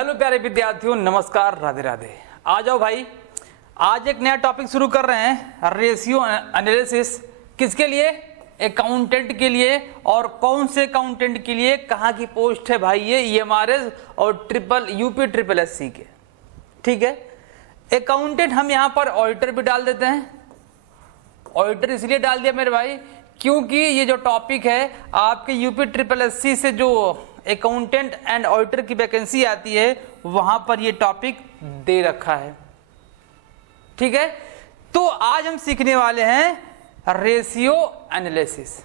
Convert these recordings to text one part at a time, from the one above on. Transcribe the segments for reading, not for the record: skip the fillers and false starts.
Hello प्यारे विद्यार्थियों, नमस्कार, राधे राधे। आ जाओ भाई, आज एक नया टॉपिक शुरू कर रहे हैं, रेशियो एनालिसिस। किसके लिए? अकाउंटेंट के लिए। और कौन से अकाउंटेंट के लिए? कहाँ की पोस्ट है भाई? ये ईएमआरएस और यूपी ट्रिपल एससी के। ठीक है, अकाउंटेंट हम यहाँ पर ऑडिटर भी डाल देते हैं। ऑडिटर इसलिए डाल दिया मेरे भाई क्योंकि ये जो टॉपिक है आपके यूपी ट्रिपल एससी से जो अकाउंटेंट एंड ऑडिटर की वैकेंसी आती है वहां पर ये टॉपिक दे रखा है। ठीक है, तो आज हम सीखने वाले हैं रेशियो एनालिसिस।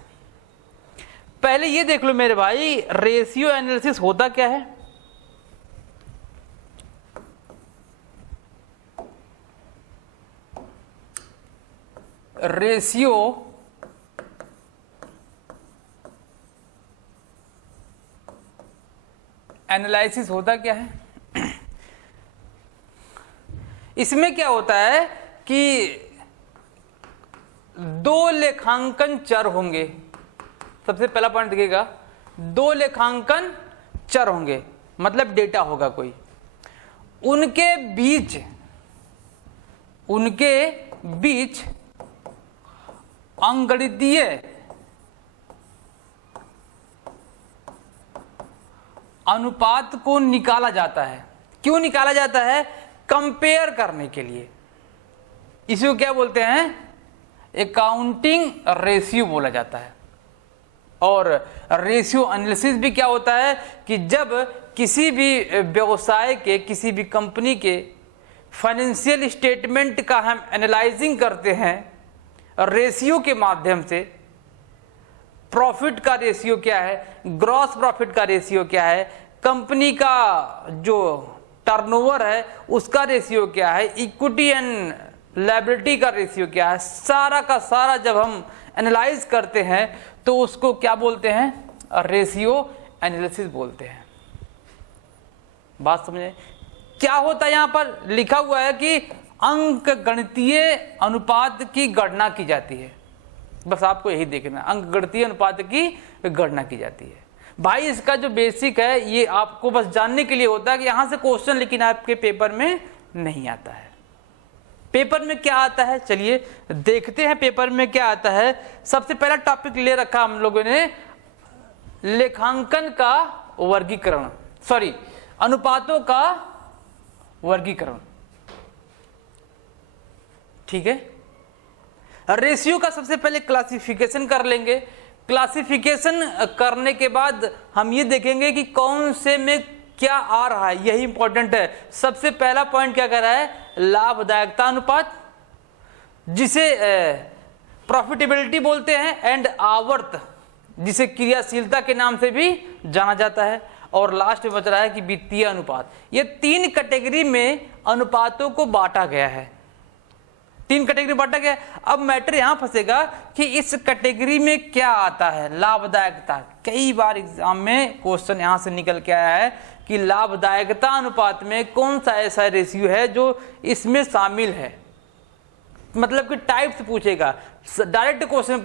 पहले ये देख लो मेरे भाई, रेशियो एनालिसिस होता क्या है? रेशियो एनालिसिस होता क्या है? इसमें क्या होता है कि दो लेखांकन चर होंगे। सबसे पहला पॉइंट देखिएगा, दो लेखांकन चर होंगे, मतलब डेटा होगा कोई, उनके बीच अंकगणितीय अनुपात को निकाला जाता है। क्यों निकाला जाता है? कंपेयर करने के लिए। इसी को क्या बोलते हैं? अकाउंटिंग रेशियो बोला जाता है। और रेशियो एनालिसिस भी क्या होता है कि जब किसी भी व्यवसाय के, किसी भी कंपनी के फाइनेंशियल स्टेटमेंट का हम एनालाइजिंग करते हैं रेशियो के माध्यम से, प्रॉफिट का रेशियो क्या है, ग्रॉस प्रॉफिट का रेशियो क्या है, कंपनी का जो टर्नओवर है उसका रेशियो क्या है, इक्विटी एंड लायबिलिटी का रेशियो क्या है, सारा का सारा जब हम एनालाइज करते हैं तो उसको क्या बोलते हैं? रेशियो एनालिसिस बोलते हैं। बात समझे? क्या होता है? यहां पर लिखा हुआ है कि अंक गणितीय अनुपात की गणना की जाती है। बस आपको यही देखना, अंकगणितीय अनुपात की गणना की जाती है। भाई इसका जो बेसिक है ये आपको बस जानने के लिए होता है कि यहां से क्वेश्चन लेकिन आपके पेपर में नहीं आता है। पेपर में क्या आता है चलिए देखते हैं पेपर में क्या आता है। सबसे पहला टॉपिक ले रखा हम लोगों ने लेखांकन का वर्गीकरण, अनुपातों का वर्गीकरण। ठीक है, रेशियो का सबसे पहले क्लासिफिकेशन कर लेंगे। क्लासिफिकेशन करने के बाद हम ये देखेंगे कि कौन से में क्या आ रहा है, यही इंपॉर्टेंट है। सबसे पहला पॉइंट क्या कह रहा है? लाभदायकता अनुपात, जिसे प्रॉफिटेबिलिटी बोलते हैं, एंड आवर्त, जिसे क्रियाशीलता के नाम से भी जाना जाता है। और लास्ट में बच रहा है कि वित्तीय अनुपात। ये तीन कैटेगरी में अनुपातों को बांटा गया है। तीन कैटेगरी बांटा गया। अब मैटर यहां फंसेगा कि इस कैटेगरी में क्या आता है? लाभदायकता। कई बार एग्जाम में क्वेश्चन यहां से निकल के आया है कि लाभदायकता अनुपात में कौन सा ऐसा रेशियो है जो इसमें शामिल है। मतलब कि टाइप से पूछेगा, डायरेक्ट क्वेश्चन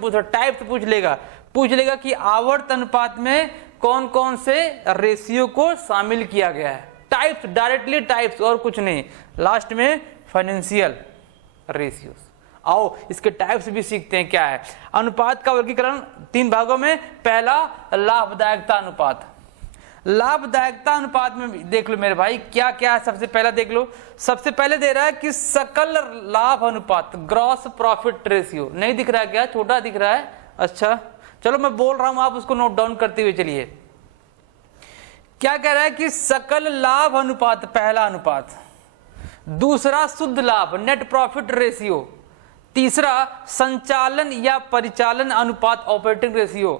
पूछ लेगा कि आवर्त अनुपात में कौन कौन से रेशियो को शामिल किया गया है। टाइप्स, डायरेक्टली टाइप्स और कुछ नहीं। लास्ट में फाइनेंशियल रेशियोस। आओ इसके टाइप्स भी सीखते हैं क्या है। अनुपात का वर्गीकरण तीन भागों में। पहला लाभदायकता अनुपात। लाभदायकता अनुपात में देख लो मेरे भाई क्या क्या है। सबसे पहला देख लो, सबसे पहले दे रहा है कि सकल लाभ अनुपात, ग्रॉस प्रॉफिट रेशियो। नहीं दिख रहा है क्या? छोटा दिख रहा है। अच्छा चलो मैं बोल रहा हूं, आप उसको नोट डाउन करते हुए चलिए। क्या कह रहा है कि सकल लाभ अनुपात पहला अनुपात, दूसरा शुद्ध लाभ नेट प्रॉफिट रेशियो, तीसरा संचालन या परिचालन अनुपात ऑपरेटिंग रेशियो,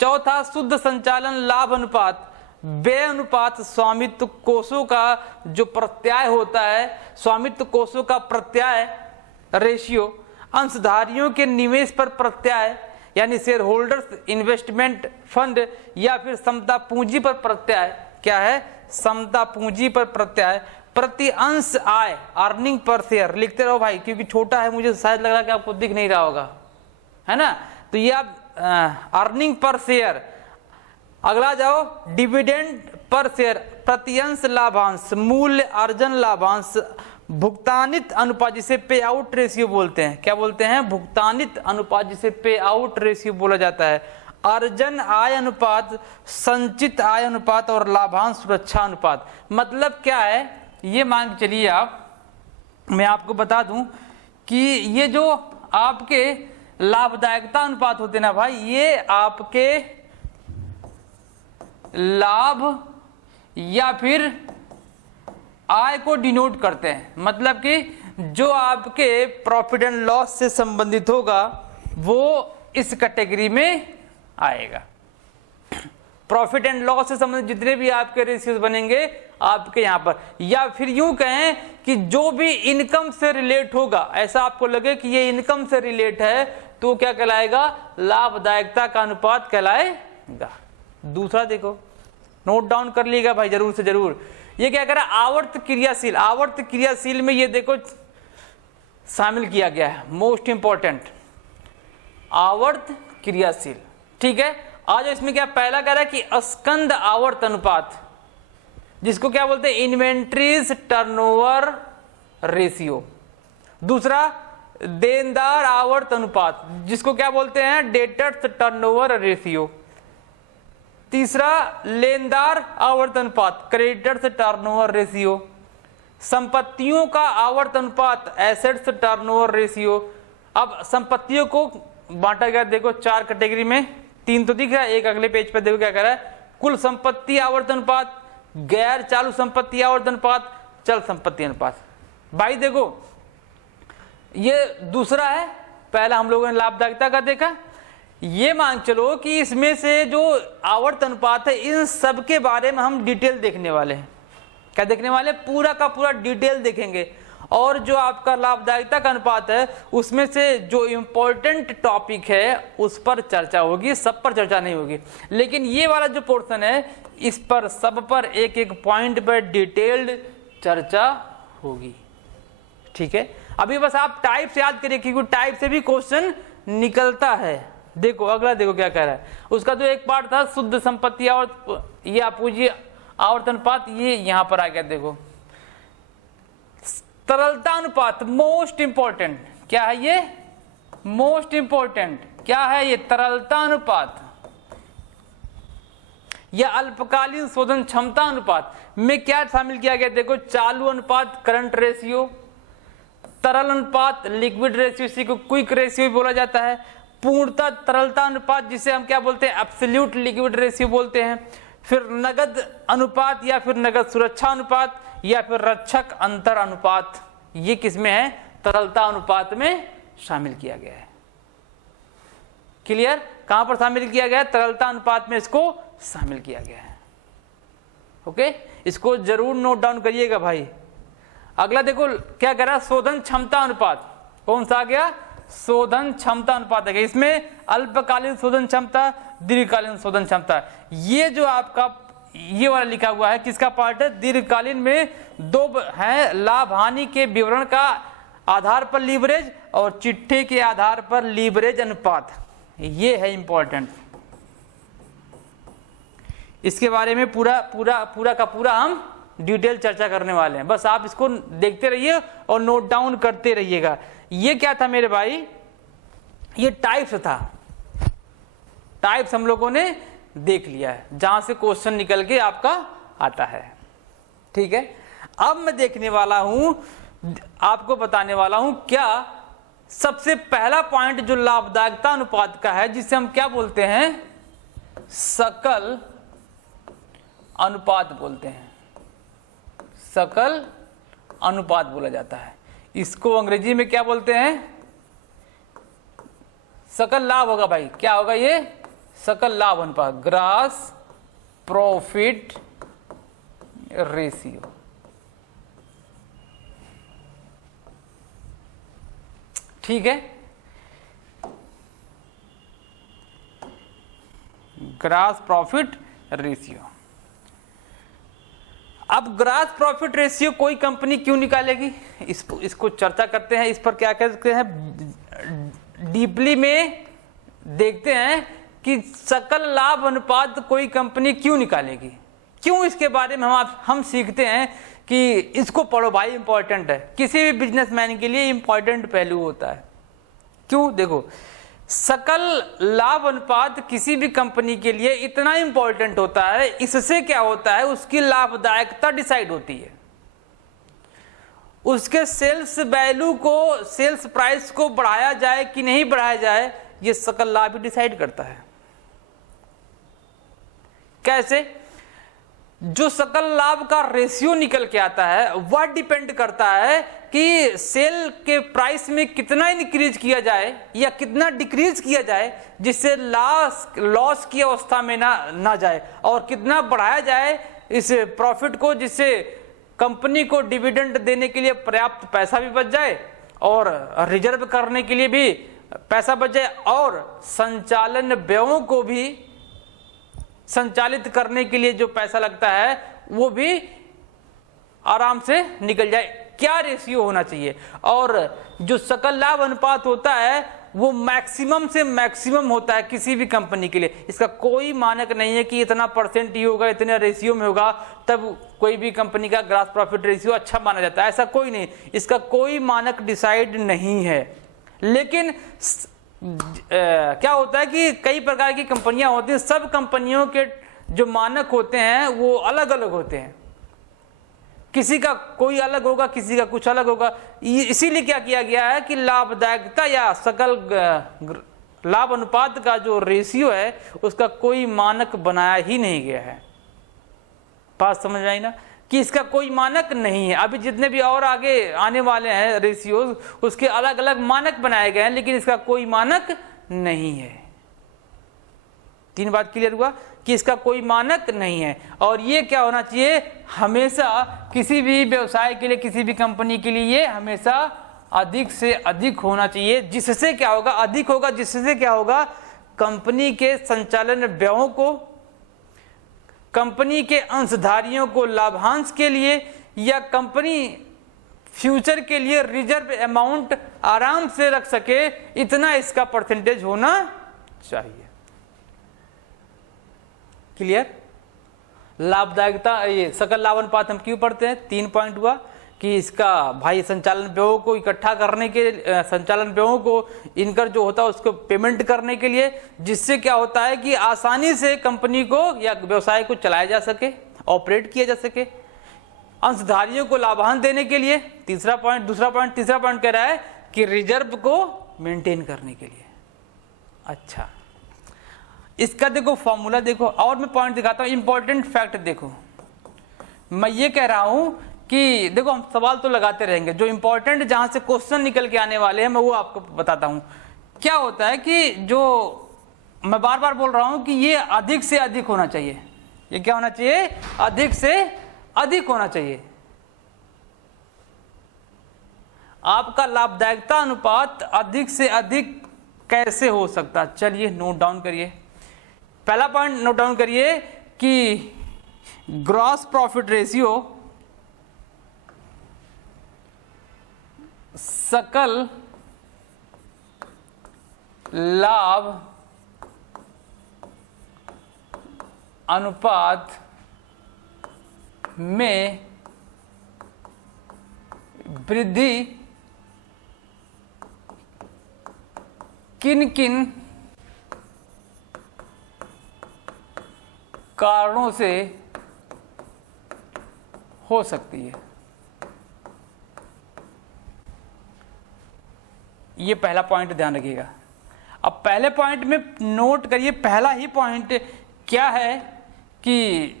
चौथा शुद्ध संचालन लाभ अनुपात, व्यय अनुपात, स्वामित्व कोषों का जो प्रत्याय होता है, स्वामित्व कोषों का प्रत्याय रेशियो, अंशधारियों के निवेश पर प्रत्याय यानी शेयर होल्डर्स इन्वेस्टमेंट फंड, या फिर समता पूंजी पर प्रत्याय। क्या है? समता पूंजी पर प्रत्याय, प्रति अंश आय, अर्निंग पर शेयर। लिखते रहो भाई क्योंकि छोटा है, मुझे शायद लग रहा है कि आपको दिख नहीं रहा होगा, है ना। तो ये आप अर्निंग पर शेयर, अगला जाओ, डिविडेंड पर शेयर, प्रतिअंश लाभांश, मूल्य अर्जन लाभांश, भुगतानित अनुपात जिसे पे आउट रेशियो बोलते हैं। क्या बोलते हैं? भुगतानित अनुपात जिसे पे आउट रेशियो बोला जाता है। अर्जन आय अनुपात, संचित आय अनुपात और लाभांश सुरक्षा अनुपात। मतलब क्या है ये मान के चलिए आप, मैं आपको बता दूं कि ये जो आपके लाभदायकता अनुपात होते हैं ना भाई, ये आपके लाभ या फिर आय को डिनोट करते हैं। मतलब कि जो आपके प्रॉफिट एंड लॉस से संबंधित होगा वो इस कैटेगरी में आएगा। प्रॉफिट एंड लॉस से संबंधित जितने भी आपके रेशियोज बनेंगे आपके यहां पर, या फिर यूं कहें कि जो भी इनकम से रिलेट होगा, ऐसा आपको लगे कि ये इनकम से रिलेट है तो क्या कहलाएगा? लाभदायकता का अनुपात कहलाएगा। दूसरा देखो, नोट डाउन कर लीजिएगा भाई जरूर से जरूर। ये क्या कह रहा है? आवर्त क्रियाशील। आवर्त क्रियाशील में ये देखो शामिल किया गया है, मोस्ट इंपॉर्टेंट, आवर्त क्रियाशील। ठीक है, आज इसमें क्या पहला कह रहा है कि स्कंद आवर्त अनुपात, जिसको क्या बोलते हैं? Inventories turnover ratio. दूसरा देनदार आवर्त अनुपात, जिसको क्या बोलते हैं? Debtors turnover ratio. तीसरा लेनदार आवर्त अनुपात, क्रेडिटर्स टर्नओवर रेशियो। संपत्तियों का आवर्त अनुपात, एसेट्स टर्नओवर रेशियो। अब संपत्तियों को बांटा गया देखो 4 कैटेगरी में, 3 तो दिख रहा है, एक अगले पेज पर देखो क्या कह रहा है? कुल संपत्ति आवर्त अनुपात, गैर चालू संपत्ति आवर्त अनुपात, चल संपत्ति अनुपात। भाई देखो ये दूसरा है, पहला हम लोगों ने लाभदायकता का देखा। ये मान चलो कि इसमें से जो आवर्त अनुपात है इन सब के बारे में हम डिटेल देखने वाले हैं। क्या देखने वाले? पूरा का पूरा डिटेल देखेंगे। और जो आपका लाभदायकता का अनुपात है उसमें से जो इंपॉर्टेंट टॉपिक है उस पर चर्चा होगी, सब पर चर्चा नहीं होगी। लेकिन ये वाला जो पोर्शन है इस पर सब पर एक एक पॉइंट पर डिटेल्ड चर्चा होगी। ठीक है, अभी बस आप टाइप से याद करिए क्योंकि टाइप से भी क्वेश्चन निकलता है। देखो अगला देखो क्या कह रहा है, उसका जो एक पार्ट था शुद्ध संपत्ति आवर्त, ये आप पूछिए आवर्त अनुपात, ये यहां पर आ गया। देखो तरलता अनुपात, मोस्ट इंपॉर्टेंट। क्या है ये? Most important. क्या है ये? तरलता अनुपात या अल्पकालीन शोधन क्षमता अनुपात में क्या शामिल किया गया? देखो चालू अनुपात, करंट रेशियो, तरल अनुपात, लिक्विड रेशियो, इसी को क्विक रेशियो भी बोला जाता है। पूर्णतः तरलता अनुपात जिसे हम क्या बोलते हैं? एब्सोल्यूट लिक्विड रेशियो बोलते हैं। फिर नगद अनुपात या फिर नगद सुरक्षा अनुपात या फिर रक्षक अंतर अनुपात, ये किसमें है? तरलता अनुपात में शामिल किया गया है। क्लियर? कहां पर शामिल किया गया है? तरलता अनुपात में इसको शामिल किया गया है। ओके, इसको जरूर नोट डाउन करिएगा भाई। अगला देखो क्या कह रहा है? शोधन क्षमता अनुपात। कौन सा आ गया? शोधन क्षमता अनुपात है। इसमें अल्पकालीन शोधन क्षमता, दीर्घकालीन शोधन क्षमता। ये जो आपका ये वाला लिखा हुआ है किसका पार्ट है? दीर्घकालीन में दो है, लाभ हानि के विवरण का आधार पर लीवरेज और चिट्ठे के आधार पर लीवरेज अनुपात। ये है इंपॉर्टेंट, इसके बारे में पूरा का पूरा हम डिटेल चर्चा करने वाले हैं। बस आप इसको देखते रहिए और नोट डाउन करते रहिएगा। ये क्या था मेरे भाई? ये टाइप्स था। टाइप्स हम लोगों ने देख लिया है जहां से क्वेश्चन निकल के आपका आता है। ठीक है, अब मैं देखने वाला हूं, आपको बताने वाला हूं क्या सबसे पहला पॉइंट जो लाभदायकता अनुपात का है, जिसे हम क्या बोलते हैं? सकल अनुपात बोलते हैं। सकल अनुपात बोला जाता है। इसको अंग्रेजी में क्या बोलते हैं? सकल लाभ होगा भाई। क्या होगा ये? सकल लाभ अनुपात, ग्रॉस प्रॉफिट रेशियो। ठीक है, ग्रॉस प्रॉफिट रेशियो। अब ग्रॉस प्रॉफिट रेशियो कोई कंपनी क्यों निकालेगी? इसको चर्चा करते हैं। इस पर क्या कहते हैं? डीपली में देखते हैं कि सकल लाभ अनुपात कोई कंपनी क्यों निकालेगी, क्यों, इसके बारे में हम सीखते हैं कि इसको पढ़ो भाई, इंपॉर्टेंट है, किसी भी बिजनेसमैन के लिए इंपॉर्टेंट पहलू होता है। क्यों? देखो, सकल लाभ अनुपात किसी भी कंपनी के लिए इतना इंपॉर्टेंट होता है, इससे क्या होता है, उसकी लाभदायकता डिसाइड होती है, उसके सेल्स वैल्यू को, सेल्स प्राइस को बढ़ाया जाए कि नहीं बढ़ाया जाए, ये सकल लाभ ही डिसाइड करता है। कैसे? जो सकल लाभ का रेशियो निकल के आता है वह डिपेंड करता है कि सेल के प्राइस में कितना इंक्रीज किया जाए या कितना डिक्रीज किया जाए जिससे लॉस की अवस्था में ना जाए, और कितना बढ़ाया जाए इस प्रॉफिट को जिससे कंपनी को डिविडेंड देने के लिए पर्याप्त पैसा भी बच जाए और रिजर्व करने के लिए भी पैसा बच जाए, और संचालन व्ययों को भी संचालित करने के लिए जो पैसा लगता है वो भी आराम से निकल जाए। क्या रेशियो होना चाहिए? और जो सकल लाभ अनुपात होता है वो मैक्सिमम से मैक्सिमम होता है किसी भी कंपनी के लिए। इसका कोई मानक नहीं है कि इतना परसेंट ही होगा, इतने रेशियो में होगा तब कोई भी कंपनी का ग्रॉस प्रॉफिट रेशियो अच्छा माना जाता है, ऐसा कोई नहीं, इसका कोई मानक डिसाइड नहीं है। लेकिन क्या होता है कि कई प्रकार की कंपनियां होती हैं, सब कंपनियों के जो मानक होते हैं वो अलग अलग होते हैं, किसी का कोई अलग होगा, किसी का कुछ अलग होगा। इसीलिए क्या किया गया है कि लाभदायकता या सकल लाभ अनुपात का जो रेशियो है उसका कोई मानक बनाया ही नहीं गया है। बात समझ आई ना, कि इसका कोई मानक नहीं है। अभी जितने भी और आगे आने वाले हैं रेशियोज उसके अलग अलग मानक बनाए गए हैं, लेकिन इसका कोई मानक नहीं है। तीन बात क्लियर हुआ कि इसका कोई मानक नहीं है। और ये क्या होना चाहिए, हमेशा किसी भी व्यवसाय के लिए, किसी भी कंपनी के लिए ये हमेशा अधिक से अधिक होना चाहिए। जिससे क्या होगा, अधिक होगा जिससे क्या होगा, कंपनी के संचालन व्ययों को, कंपनी के अंशधारियों को लाभांश के लिए या कंपनी फ्यूचर के लिए रिजर्व अमाउंट आराम से रख सके, इतना इसका परसेंटेज होना चाहिए। क्लियर? लाभदायकता, ये सकल लाभ अनुपात हम क्यों पढ़ते हैं? 3 पॉइंट हुआ कि इसका भाई संचालन व्ययों को इकट्ठा करने के, संचालन व्ययों को इनकर जो होता है उसको पेमेंट करने के लिए, जिससे क्या होता है कि आसानी से कंपनी को या व्यवसाय को चलाया जा सके, ऑपरेट किया जा सके। अंशधारियों को लाभांश देने के लिए, तीसरा पॉइंट, दूसरा पॉइंट, तीसरा पॉइंट कह रहा है कि रिजर्व को मेंटेन करने के लिए। अच्छा, इसका देखो फॉर्मूला देखो, और मैं पॉइंट दिखाता हूं, इंपॉर्टेंट फैक्ट देखो। मैं ये कह रहा हूं कि देखो हम सवाल तो लगाते रहेंगे, जो इंपॉर्टेंट जहां से क्वेश्चन निकल के आने वाले हैं मैं वो आपको बताता हूं। क्या होता है कि जो मैं बार बार बोल रहा हूं कि ये अधिक से अधिक होना चाहिए। ये क्या होना चाहिए? अधिक से अधिक होना चाहिए। आपका लाभदायकता अनुपात अधिक से अधिक कैसे हो सकता? चलिए नोट डाउन करिए। पहला पॉइंट नोट डाउन करिए कि ग्रॉस प्रॉफिट रेशियो सकल लाभ अनुपात में वृद्धि किन किन कारणों से हो सकती है? ये पहला पॉइंट ध्यान रखिएगा। अब पहले पॉइंट में नोट करिए, पहला ही पॉइंट क्या है कि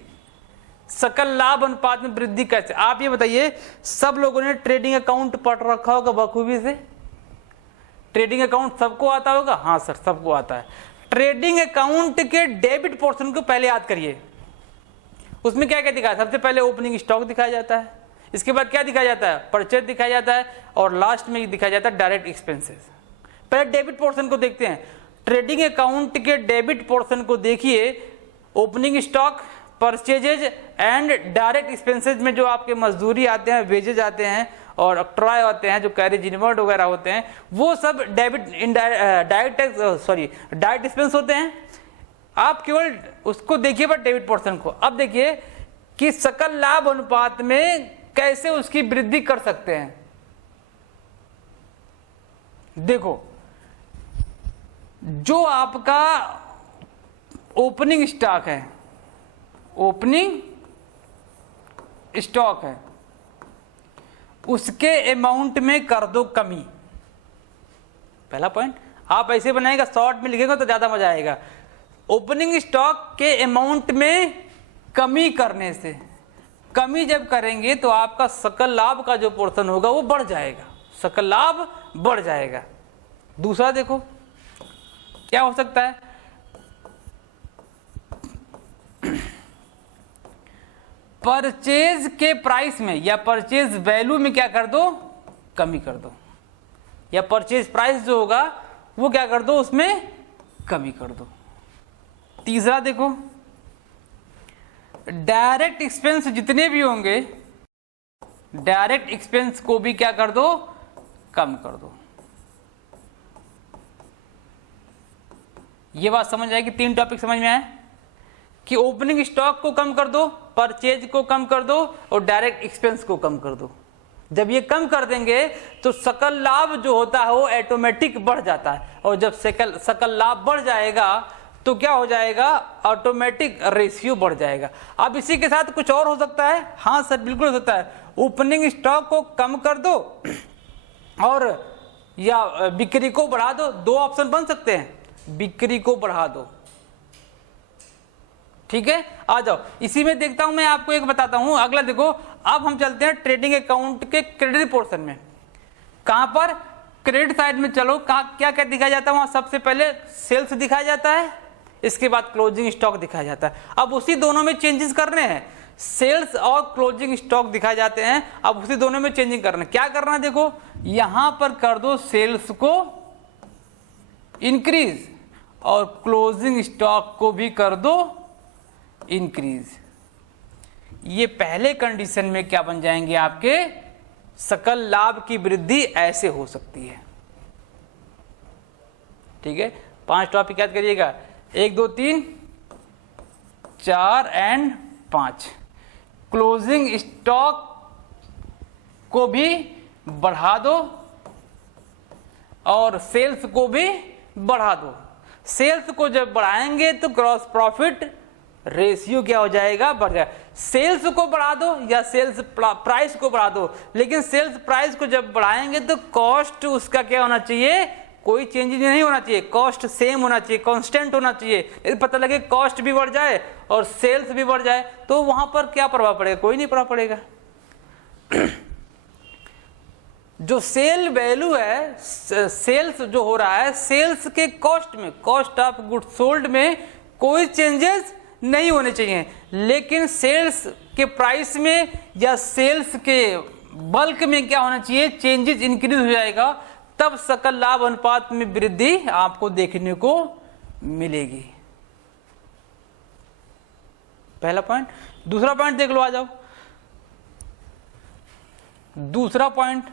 सकल लाभ अनुपात में वृद्धि कैसे। आप ये बताइए, सब लोगों ने ट्रेडिंग अकाउंट पढ़ रखा होगा बखूबी से? ट्रेडिंग अकाउंट सबको आता होगा? हाँ सर, सबको आता है। ट्रेडिंग अकाउंट के डेबिट पोर्शन को पहले याद करिए। उसमें क्या क्या दिखाया? सबसे पहले ओपनिंग स्टॉक दिखाया जाता है, इसके बाद क्या दिखाया जाता है? परचेज दिखाया जाता है, और लास्ट में दिखाया जाता है डायरेक्ट एक्सपेंसेस। पहले डेबिट पोर्शन को देखते हैं। ट्रेडिंग अकाउंट के डेबिट पोर्शन को देखिए। Opening stock, purchases and direct expenses में जो आपके मजदूरी आते हैं, वेजेज आते हैं और ऑक्ट्रॉय आते हैं, जो कैरेज इनवर्ड वगैरह होते हैं, वो सब डायरेक्ट एक्सपेंस होते हैं। आप केवल उसको देखिए बट डेबिट पोर्शन को। अब देखिए कि सकल लाभ अनुपात में कैसे उसकी वृद्धि कर सकते हैं। देखो, जो आपका ओपनिंग स्टॉक है, ओपनिंग स्टॉक है, उसके अमाउंट में कर दो कमी। पहला पॉइंट आप ऐसे बनाएगा, शॉर्ट में लिखेगा तो ज्यादा मजा आएगा। ओपनिंग स्टॉक के अमाउंट में कमी करने से, कमी जब करेंगे तो आपका सकल लाभ का जो पोर्शन होगा वो बढ़ जाएगा, सकल लाभ बढ़ जाएगा। दूसरा देखो क्या हो सकता है, परचेज के प्राइस में या परचेज वैल्यू में क्या कर दो, कमी कर दो, या परचेज प्राइस जो होगा वो क्या कर दो, उसमें कमी कर दो। तीसरा देखो, डायरेक्ट एक्सपेंस जितने भी होंगे, डायरेक्ट एक्सपेंस को भी क्या कर दो, कम कर दो। ये बात समझ आएगी, तीन टॉपिक समझ में आए कि ओपनिंग स्टॉक को कम कर दो, परचेज को कम कर दो और डायरेक्ट एक्सपेंस को कम कर दो। जब ये कम कर देंगे तो सकल लाभ जो होता है वो ऑटोमेटिक बढ़ जाता है, और जब सकल लाभ बढ़ जाएगा तो क्या हो जाएगा, ऑटोमेटिक रेशियो बढ़ जाएगा। अब इसी के साथ कुछ और हो सकता है, हाँ सर बिल्कुल हो सकता है। ओपनिंग स्टॉक को कम कर दो और या बिक्री को बढ़ा दो, दो ऑप्शन बन सकते हैं, बिक्री को बढ़ा दो। ठीक है, आ जाओ इसी में देखता हूं, मैं आपको एक बताता हूं। अगला देखो, अब हम चलते हैं ट्रेडिंग अकाउंट के क्रेडिट पोर्शन में। कहां पर, क्रेडिट साइड में चलो, कहां क्या क्या दिखाया जाता है, वहां सबसे पहले सेल्स दिखाया जाता है, इसके बाद क्लोजिंग स्टॉक दिखाया जाता है। अब उसी दोनों में चेंजेस करने हैं, सेल्स और क्लोजिंग स्टॉक दिखाए जाते हैं, अब उसी दोनों में चेंजिंग करना। क्या करना है, देखो यहां पर कर दो सेल्स को इंक्रीज और क्लोजिंग स्टॉक को भी कर दो इंक्रीज। ये पहले कंडीशन में क्या बन जाएंगे, आपके सकल लाभ की वृद्धि ऐसे हो सकती है। ठीक है, 5 टॉपिक याद करिएगा, 1 2 3 4 एंड 5। क्लोजिंग स्टॉक को भी बढ़ा दो और सेल्स को भी बढ़ा दो। सेल्स को जब बढ़ाएंगे तो ग्रॉस प्रॉफिट रेशियो क्या हो जाएगा, बढ़ जाएगा। सेल्स को बढ़ा दो या सेल्स प्राइस को बढ़ा दो, लेकिन सेल्स प्राइस को जब बढ़ाएंगे तो कॉस्ट उसका क्या होना चाहिए, कोई चेंज नहीं होना चाहिए, कॉस्ट सेम होना चाहिए, कांस्टेंट होना चाहिए। यदि पता लगे कॉस्ट भी बढ़ जाए और सेल्स भी बढ़ जाए तो वहां पर क्या प्रभाव पड़ेगा, कोई नहीं प्रभाव पड़ेगा। जो सेल वैल्यू है, सेल्स जो हो रहा है, सेल्स के कॉस्ट में, कॉस्ट ऑफ गुड सोल्ड में कोई चेंजेस नहीं होने चाहिए, लेकिन सेल्स के प्राइस में या सेल्स के बल्क में क्या होना चाहिए, चेंजेस इंक्रीज हो जाएगा, तब सकल लाभ अनुपात में वृद्धि आपको देखने को मिलेगी। पहला पॉइंट। दूसरा पॉइंट देख लो, आ जाओ। दूसरा पॉइंट,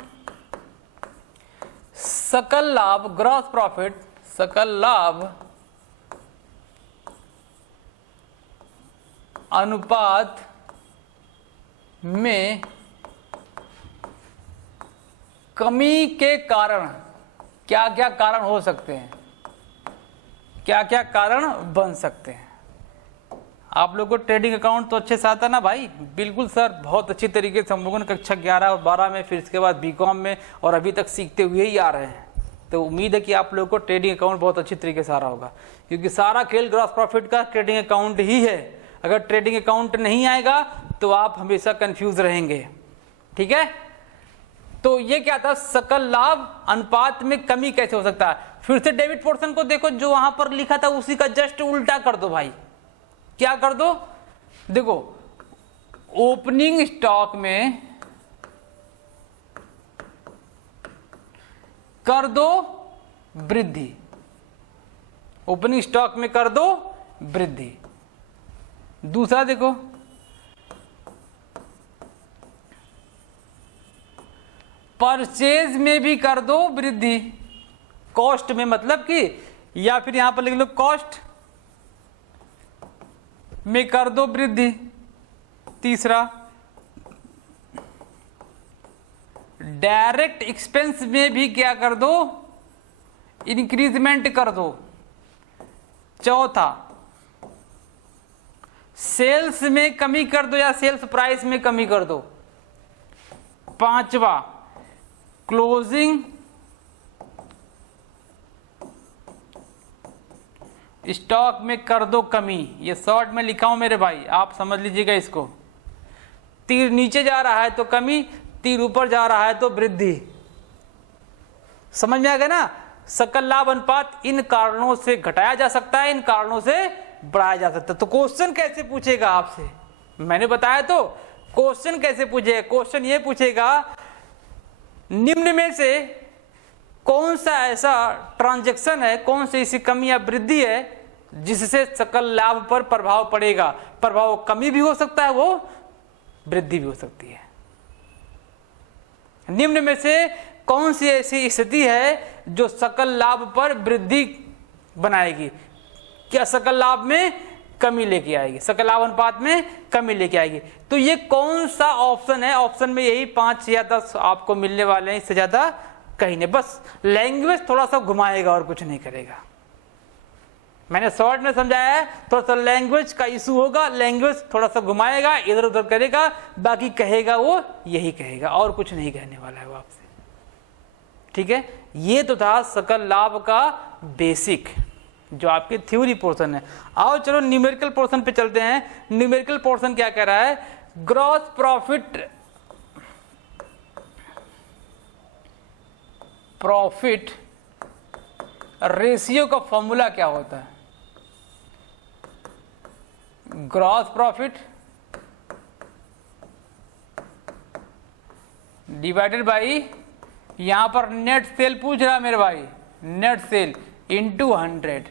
सकल लाभ ग्रॉस प्रॉफिट, सकल लाभ अनुपात में कमी के कारण क्या क्या कारण हो सकते हैं, क्या क्या कारण बन सकते हैं। आप लोगों को ट्रेडिंग अकाउंट तो अच्छे से आता ना भाई? बिल्कुल सर, बहुत अच्छी तरीके से हम लोगों ने कक्षा 11 और 12 में, फिर इसके बाद बीकॉम में, और अभी तक सीखते हुए ही आ रहे हैं। तो उम्मीद है कि आप लोगों को ट्रेडिंग अकाउंट बहुत अच्छी तरीके से आ रहा होगा, क्योंकि सारा खेल ग्रॉस प्रॉफिट का ट्रेडिंग अकाउंट ही है। अगर ट्रेडिंग अकाउंट नहीं आएगा तो आप हमेशा कंफ्यूज रहेंगे। ठीक है, तो ये क्या था, सकल लाभ अनुपात में कमी कैसे हो सकता है। फिर से डेबिट पोर्शन को देखो, जो वहां पर लिखा था उसी का जस्ट उल्टा कर दो भाई। क्या कर दो, देखो ओपनिंग स्टॉक में कर दो वृद्धि, ओपनिंग स्टॉक में कर दो वृद्धि। दूसरा देखो, परचेज में भी कर दो वृद्धि, कॉस्ट में, मतलब कि, या फिर यहां पर लिख लो कॉस्ट में कर दो वृद्धि। तीसरा, डायरेक्ट एक्सपेंस में भी क्या कर दो, इंक्रीजमेंट कर दो। चौथा, सेल्स में कमी कर दो या सेल्स प्राइस में कमी कर दो। पांचवा, क्लोजिंग स्टॉक में कर दो कमी। ये शॉर्ट में लिखा हूं मेरे भाई, आप समझ लीजिएगा इसको। तीर नीचे जा रहा है तो कमी, तीर ऊपर जा रहा है तो वृद्धि। समझ में आ गया ना। सकल लाभ अनुपात इन कारणों से घटाया जा सकता है, इन कारणों से बढ़ाया जा सकता है। तो क्वेश्चन कैसे पूछेगा आपसे, मैंने बताया तो क्वेश्चन कैसे पूछेगा। क्वेश्चन ये पूछेगा, निम्न में से कौन सा ऐसा ट्रांजैक्शन है, कौन सी ऐसी कमी या वृद्धि है जिससे सकल लाभ पर प्रभाव पड़ेगा। प्रभाव कमी भी हो सकता है, वो वृद्धि भी हो सकती है। निम्न में से कौन सी ऐसी स्थिति है जो सकल लाभ पर वृद्धि बनाएगी, क्या सकल लाभ में कमी लेके आएगी, सकल लाभ अनुपात में कमी लेके आएगी। तो ये कौन सा ऑप्शन है, ऑप्शन में यही 5 या 10 आपको मिलने वाले हैं, इससे ज्यादा कहीं नहीं। बस लैंग्वेज थोड़ा सा घुमाएगा और कुछ नहीं करेगा। मैंने शॉर्ट में समझाया है, थोड़ा सा लैंग्वेज का इशू होगा, लैंग्वेज थोड़ा सा घुमाएगा, इधर उधर करेगा, बाकी कहेगा वो यही कहेगा और कुछ नहीं कहने वाला है वो आपसे। ठीक है, ये तो था सकल लाभ का बेसिक जो आपके थ्योरी पोर्शन है। आओ चलो न्यूमेरिकल पोर्शन पे चलते हैं। न्यूमेरिकल पोर्शन क्या कह रहा है, ग्रॉस प्रॉफिट रेशियो का फॉर्मूला क्या होता है। ग्रॉस प्रॉफिट डिवाइडेड बाई, यहां पर नेट सेल पूछ रहा है मेरे भाई, नेट सेल इंटू 100।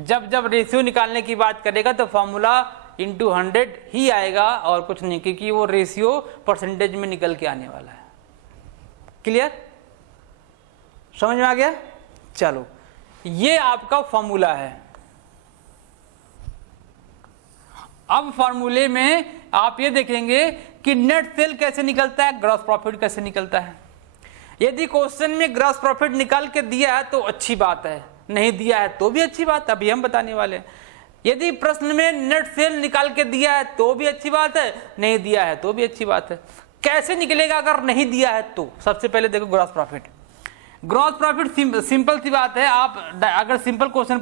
जब रेशियो निकालने की बात करेगा तो फॉर्मूला इंटू 100 ही आएगा और कुछ नहीं, क्योंकि वो रेशियो परसेंटेज में निकल के आने वाला है। क्लियर, समझ में आ गया। चलो, ये आपका फॉर्मूला है। अब फॉर्मूले में आप ये देखेंगे कि नेट सेल कैसे निकलता है, ग्रॉस प्रॉफिट कैसे निकलता है। यदि क्वेश्चन में ग्रॉस प्रॉफिट निकाल के दिया है तो अच्छी बात है, नहीं दिया है तो भी अच्छी बात है, अभी हम बताने वाले हैं। यदि प्रश्न में नेट सेल निकाल के दिया है तो भी अच्छी बात है, नहीं दिया है तो भी अच्छी बात है। कैसे निकलेगा अगर नहीं दिया है तो? सबसे पहले देखो gross profit. Gross profit simple सी बात है, आप अगर सिंपल क्वेश्चन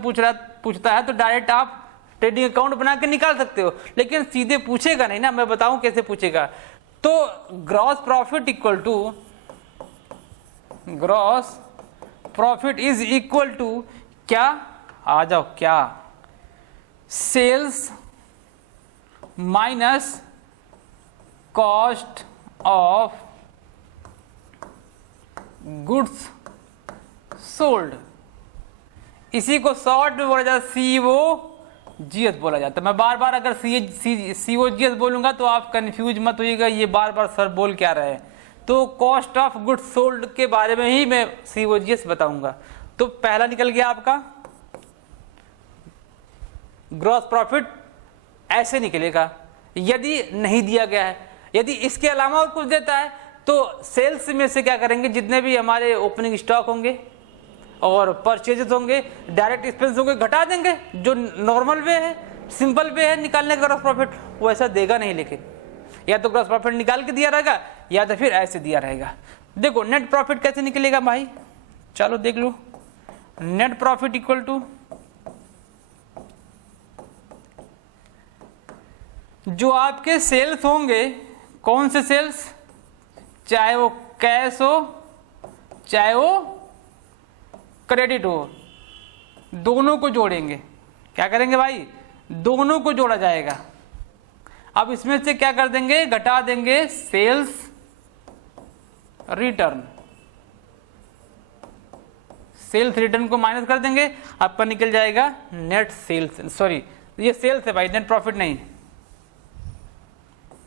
पूछता है तो डायरेक्ट आप ट्रेडिंग अकाउंट बना के निकाल सकते हो, लेकिन सीधे पूछेगा नहीं ना, मैं बताऊं कैसे पूछेगा। तो gross profit equal to, gross profit is equal to क्या, आ जाओ क्या, sales minus cost of goods sold. इसी को शॉर्ट में बोला जाता है COGS बोला जाता है। मैं बार बार अगर COGS बोलूंगा तो आप कंफ्यूज मत होइएगा, ये बार बार सर बोल क्या रहे हैं। तो कॉस्ट ऑफ गुड्स सोल्ड के बारे में ही मैं COGS बताऊंगा। तो पहला निकल गया आपका ग्रॉस प्रॉफिट, ऐसे निकलेगा यदि नहीं दिया गया है। यदि इसके अलावा और कुछ देता है तो सेल्स में से क्या करेंगे, जितने भी हमारे ओपनिंग स्टॉक होंगे और परचेजेस होंगे, डायरेक्ट एक्सपेंस होंगे, घटा देंगे। जो नॉर्मल वे है, सिंपल वे है निकालने का ग्रॉस प्रॉफिट, वो ऐसा देगा नहीं। लेकिन या तो ग्रॉस प्रॉफिट निकाल के दिया रहेगा या तो फिर ऐसे दिया रहेगा। देखो नेट प्रॉफिट कैसे निकलेगा भाई, चलो देख लो। नेट प्रॉफिट इक्वल टू, जो आपके सेल्स होंगे, कौन से सेल्स, चाहे वो कैश हो चाहे वो क्रेडिट हो, दोनों को जोड़ेंगे। क्या करेंगे भाई, दोनों को जोड़ा जाएगा। अब इसमें से क्या कर देंगे, घटा देंगे सेल्स रिटर्न, सेल्स रिटर्न को माइनस कर देंगे, आपका निकल जाएगा नेट सेल्स। सॉरी ये सेल्स है भाई, नेट प्रॉफिट नहीं,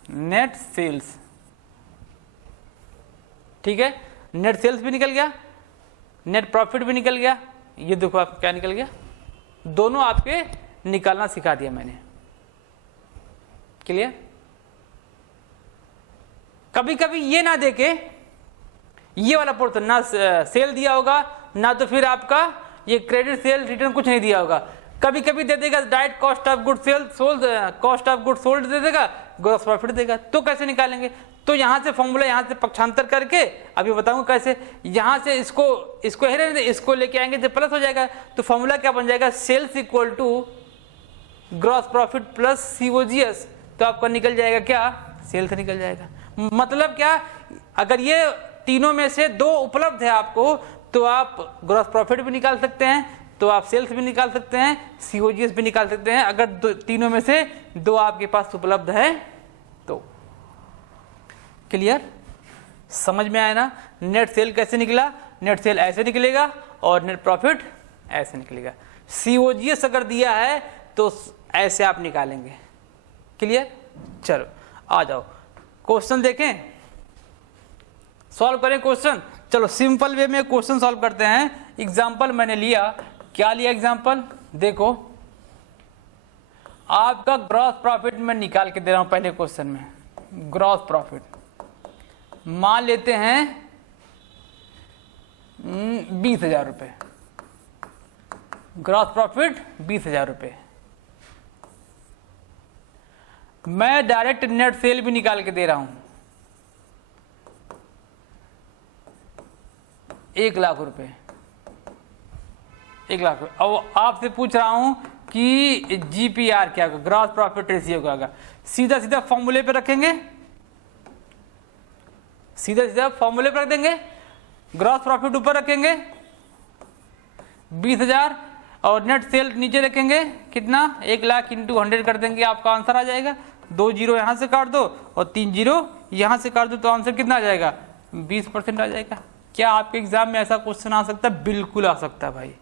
नेट सेल्स। ठीक है, नेट सेल्स भी निकल गया, नेट प्रॉफिट भी निकल गया। ये देखो आप क्या निकल गया, दोनों आपके निकालना सिखा दिया मैंने। क्लियर? कभी कभी ये ना देके ये वाला पोर्शन ना सेल दिया होगा ना तो फिर आपका ये क्रेडिट सेल रिटर्न कुछ नहीं दिया होगा, कभी कभी दे देगा direct cost of good sale sold, cost of good sold दे देगा, ग्रॉस प्रॉफिट देगा। तो कैसे निकालेंगे? तो यहां से फॉर्मूला यहां से पक्षांतर करके अभी बताऊंगा कैसे, यहां से इसको इसको लेके आएंगे तो प्लस हो जाएगा। तो फॉर्मूला क्या बन जाएगा? Sales equal to gross profit plus COGS. तो आपका निकल जाएगा क्या? सेल्स निकल जाएगा। मतलब क्या? अगर ये तीनों में से दो उपलब्ध है आपको तो आप ग्रॉस प्रॉफिट भी निकाल सकते हैं, तो आप सेल्स भी निकाल सकते हैं, सीओजीएस भी निकाल सकते हैं। अगर तीनों में से दो आपके पास उपलब्ध है तो। क्लियर? समझ में आया ना? नेट सेल कैसे निकला? नेट सेल ऐसे निकलेगा और नेट प्रॉफिट ऐसे निकलेगा। सीओजीएस अगर दिया है तो ऐसे आप निकालेंगे। क्लियर? चलो आ जाओ क्वेश्चन देखें, सॉल्व करें क्वेश्चन। चलो सिंपल वे में क्वेश्चन सॉल्व करते हैं। एग्जांपल मैंने लिया, क्या लिया एग्जांपल? देखो आपका ग्रॉस प्रॉफिट मैं निकाल के दे रहा हूं पहले क्वेश्चन में। ग्रॉस प्रॉफिट मान लेते हैं 20,000 रुपये, ग्रॉस प्रॉफिट 20,000 रुपये। मैं डायरेक्ट नेट सेल भी निकाल के दे रहा हूं 1,00,000 रुपए, 1,00,000 रुपए। अब आपसे पूछ रहा हूं कि जीपीआर क्या होगा, ग्रॉस प्रॉफिट रेशियो क्या होगा? सीधा सीधा फॉर्मूले पे रखेंगे, सीधा सीधा फॉर्मूले पे रख देंगे। ग्रॉस प्रॉफिट ऊपर रखेंगे 20,000 और नेट सेल नीचे रखेंगे कितना? 1,00,000 इंटू 100 कर देंगे, आपका आंसर आ जाएगा। 2 जीरो यहां से काट दो और 3 जीरो यहां से काट दो तो आंसर कितना आ जाएगा? 20% आ जाएगा। क्या आपके एग्जाम में ऐसा क्वेश्चन आ सकता है? बिल्कुल आ सकता है भाई,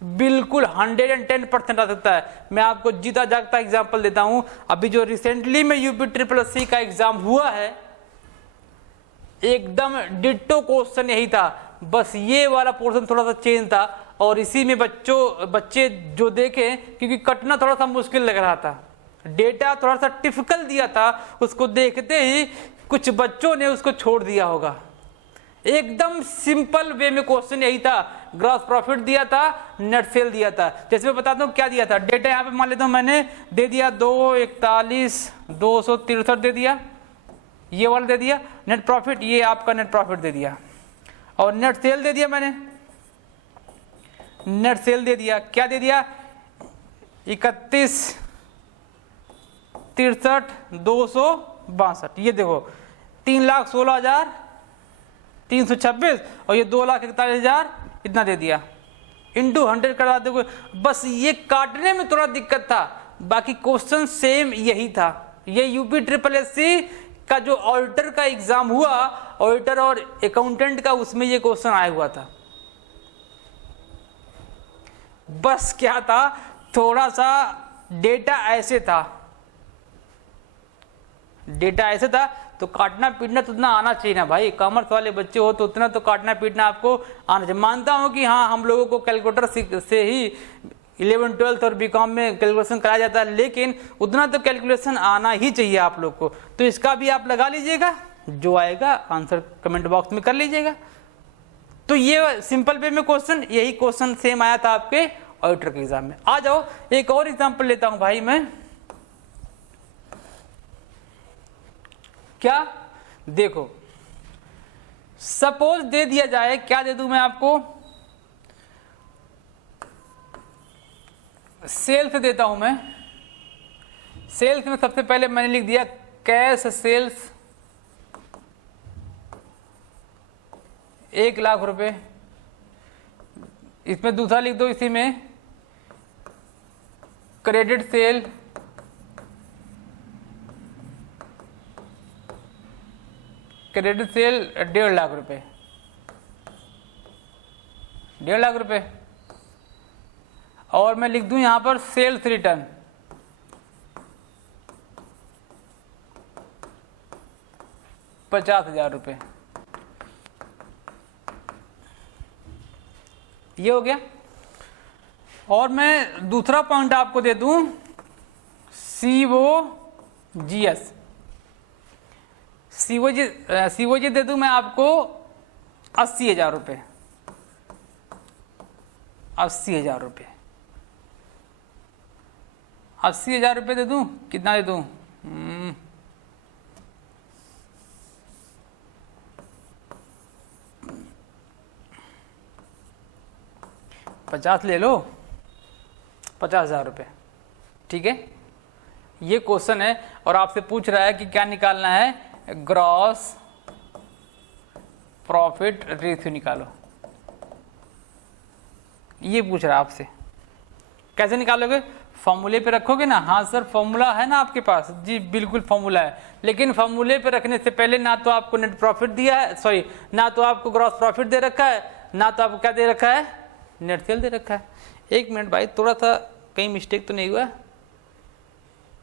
बिल्कुल 110% आ सकता है। मैं आपको जीता जागता एग्जांपल देता हूं। अभी जो रिसेंटली में यूपी SSC का एग्जाम हुआ है, एकदम डिट्टो क्वेश्चन यही था, बस ये वाला पोर्शन थोड़ा सा चेंज था। और इसी में बच्चे जो देखे, क्योंकि कटना थोड़ा सा मुश्किल लग रहा था, डेटा थोड़ा सा टिपिकल दिया था, उसको देखते ही कुछ बच्चों ने उसको छोड़ दिया होगा। एकदम सिंपल वे में क्वेश्चन यही था। ग्रॉस प्रॉफिट दिया था, नेट सेल दिया था। जैसे मैं बताता हूँ क्या दिया था। डेटा यहाँ पे मान लेता हूँ मैंने दे दिया 241,263 दे दिया, ये वाला दे दिया। नेट प्रॉफिट ये आपका नेट प्रॉफिट दे दिया और नेट सेल दे दिया मैंने, नेट सेल दे दिया। क्या दे दिया? 31,63,262। ये देखो 3,16,326 और ये 2,41,000 इतना दे दिया। इंटू 100 करा दो। बस ये काटने में थोड़ा दिक्कत था, बाकी क्वेश्चन सेम यही था। ये यूपी SSC का जो ऑडिटर का एग्जाम हुआ, ऑडिटर और अकाउंटेंट का, उसमें ये क्वेश्चन आया हुआ था। बस क्या था, थोड़ा सा डेटा ऐसे था, डेटा ऐसे था तो काटना पीटना तो उतना आना चाहिए ना भाई। कॉमर्स वाले बच्चे हो तो उतना तो काटना पीटना आपको आना चाहिए। मानता हूं कि हाँ, हम लोगों को कैलकुलेटर से ही 11th 12th और बीकॉम में कैलकुलेशन कराया जाता है, लेकिन उतना तो कैलकुलेशन आना ही चाहिए आप लोग को। तो इसका भी आप लगा लीजिएगा, जो आएगा आंसर कमेंट बॉक्स में कर लीजिएगा। तो ये सिंपल वे में क्वेश्चन, यही क्वेश्चन सेम आया था आपके ऑडिटर के एग्जाम में। आ जाओ एक और एग्जाम्पल लेता हूं भाई मैं। क्या? देखो सपोज दे दिया जाए, क्या दे दूं मैं आपको? सेल्स देता हूं मैं। सेल्स में सबसे पहले मैंने लिख दिया कैश सेल्स 1,00,000 रुपए। इसमें दूसरा लिख दो, इसी में क्रेडिट सेल क्रेडिट सेल 1,50,000 रुपए, 1,50,000 रुपए। और मैं लिख दूं यहां पर सेल्स रिटर्न 50,000 रुपए। ये हो गया। और मैं दूसरा पॉइंट आपको दे दूं, CO जीएस। सीओजी दे दूं मैं आपको 80,000 रुपये, 80,000 रुपये, 80,000 रुपये दे दूं, कितना दे दूं? 50 ले लो, 50,000 रुपये, ठीक है। ये क्वेश्चन है और आपसे पूछ रहा है कि क्या निकालना है, ग्रॉस प्रॉफिट रेशियो निकालो, ये पूछ रहा है आपसे। कैसे निकालोगे? फॉर्मूले पे रखोगे ना? हाँ सर फॉर्मूला है ना आपके पास? जी बिल्कुल फॉर्मूला है, लेकिन फॉर्मूले पे रखने से पहले ना तो आपको नेट प्रॉफिट दिया है, सॉरी ना तो आपको ग्रॉस प्रॉफिट दे रखा है, ना तो आपको क्या दे रखा है, नेट सेल दे रखा है। एक मिनट भाई, थोड़ा सा कहीं मिस्टेक तो नहीं हुआ?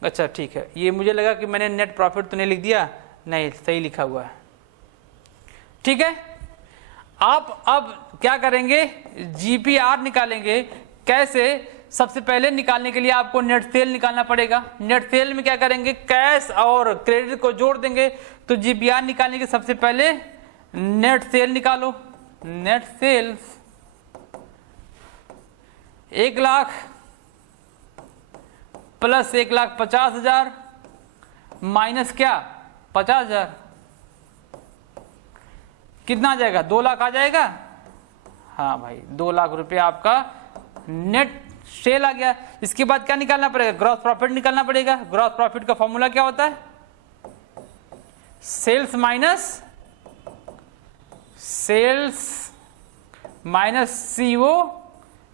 अच्छा ठीक है, ये मुझे लगा कि मैंने नेट प्रॉफिट तो नहीं लिख दिया, नहीं सही लिखा हुआ है, ठीक है। आप अब क्या करेंगे, जीपीआर निकालेंगे। कैसे? सबसे पहले निकालने के लिए आपको नेट सेल निकालना पड़ेगा। नेट सेल में क्या करेंगे, कैश और क्रेडिट को जोड़ देंगे। तो जीपीआर निकालने के सबसे पहले नेट सेल निकालो। Net sales 1 lakh plus 1,50,000 minus क्या, 50,000, कितना आ जाएगा, 2 लाख आ जाएगा। हाँ भाई 2 लाख रुपए आपका नेट सेल आ गया। इसके बाद क्या निकालना पड़ेगा, ग्रॉस प्रॉफिट निकालना पड़ेगा। ग्रॉस प्रॉफिट का फॉर्मूला क्या होता है, sales minus CO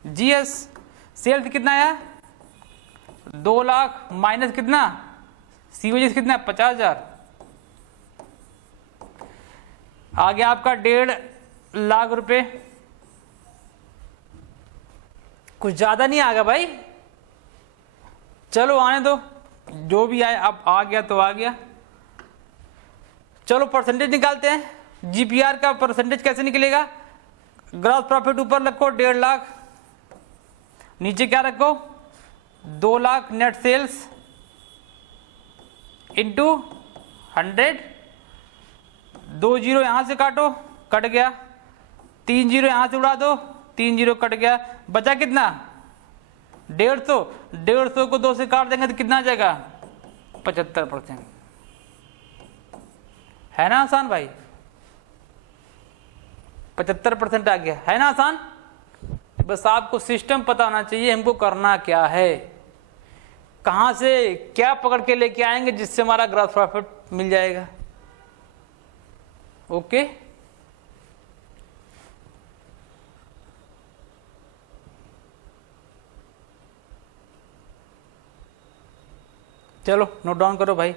GS. Sales कितना आया, 2 लाख माइनस कितना, सीओ जीएस कितना, 50,000। आ गया आपका 1.5 लाख रुपए। कुछ ज्यादा नहीं आ गया भाई, चलो आने दो, जो भी आए, अब आ गया तो आ गया। चलो परसेंटेज निकालते हैं। जीपीआर का परसेंटेज कैसे निकलेगा, ग्रॉस प्रॉफिट ऊपर रखो 1.5 लाख, नीचे क्या रखो, 2 lakh net sales into 100। 2 zero यहां से काटो, कट गया। 3 जीरो यहां से उड़ा दो, 3 जीरो कट गया। बचा कितना, 150। 150 को 2 से काट देंगे तो कितना आ जाएगा, 75%। है ना आसान भाई, 75% आ गया, है ना आसान। बस आपको सिस्टम पता होना चाहिए, हमको करना क्या है, कहां से क्या पकड़ के लेके आएंगे जिससे हमारा ग्रॉस प्रॉफिट मिल जाएगा। ओके चलो नोट डाउन करो भाई।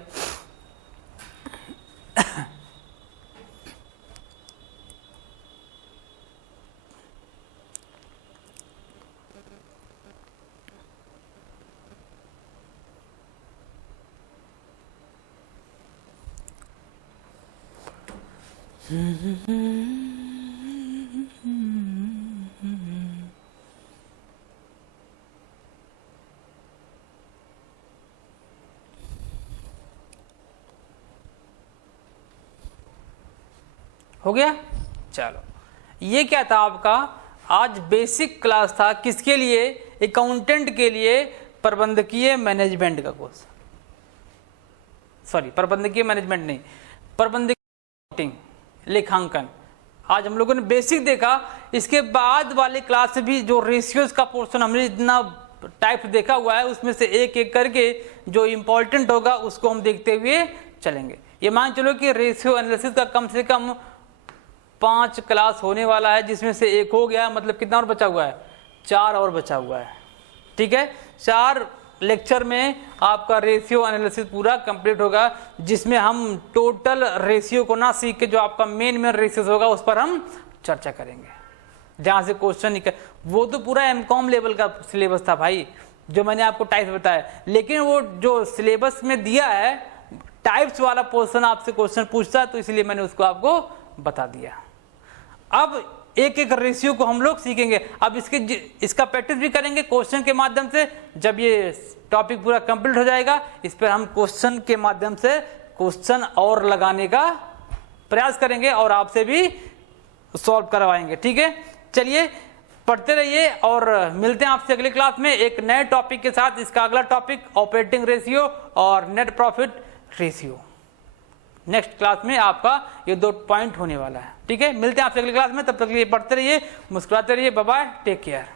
हो गया। चलो ये क्या था आपका, आज बेसिक क्लास था, किसके लिए, अकाउंटेंट के लिए, प्रबंधकीय मैनेजमेंट का कोर्स, सॉरी प्रबंधकीय मैनेजमेंट नहीं, प्रबंधकीय लेखांकन। आज हम लोगों ने बेसिक देखा। इसके बाद वाले क्लास से भी जो रेशियोज का पोर्शन हमने इतना टाइप देखा हुआ है, उसमें से एक एक करके जो इंपॉर्टेंट होगा उसको हम देखते हुए चलेंगे। ये मान चलो कि रेशियो एनालिसिस का कम से कम 5 क्लास होने वाला है, जिसमें से एक हो गया, मतलब कितना और बचा हुआ है, 4 और बचा हुआ है, ठीक है। 4 लेक्चर में आपका रेशियो एनालिसिस पूरा कंप्लीट होगा, जिसमें हम टोटल रेशियो को ना सीख के जो आपका मेन रेशियो होगा उस पर हम चर्चा करेंगे। जहां से क्वेश्चन निकल, वो तो पूरा एमकॉम लेवल का सिलेबस था भाई, जो मैंने आपको टाइप्स बताया, लेकिन वो जो सिलेबस में दिया है टाइप्स वाला पोर्शन आपसे क्वेश्चन पूछता है, तो इसलिए मैंने उसको आपको बता दिया। अब एक एक रेशियो को हम लोग सीखेंगे। अब इसका प्रैक्टिस भी करेंगे क्वेश्चन के माध्यम से। जब ये टॉपिक पूरा कंप्लीट हो जाएगा, इस पर हम क्वेश्चन के माध्यम से क्वेश्चन और लगाने का प्रयास करेंगे और आपसे भी सॉल्व करवाएंगे। ठीक है, चलिए पढ़ते रहिए और मिलते हैं आपसे अगली क्लास में एक नए टॉपिक के साथ। इसका अगला टॉपिक ऑपरेटिंग रेशियो और net profit ratio. Next class में आपका ये 2 पॉइंट होने वाला है। ठीक है, मिलते हैं आपसे अगली क्लास में। तब तक के लिए पढ़ते रहिए, मुस्कुराते रहिए। Bye bye, take care.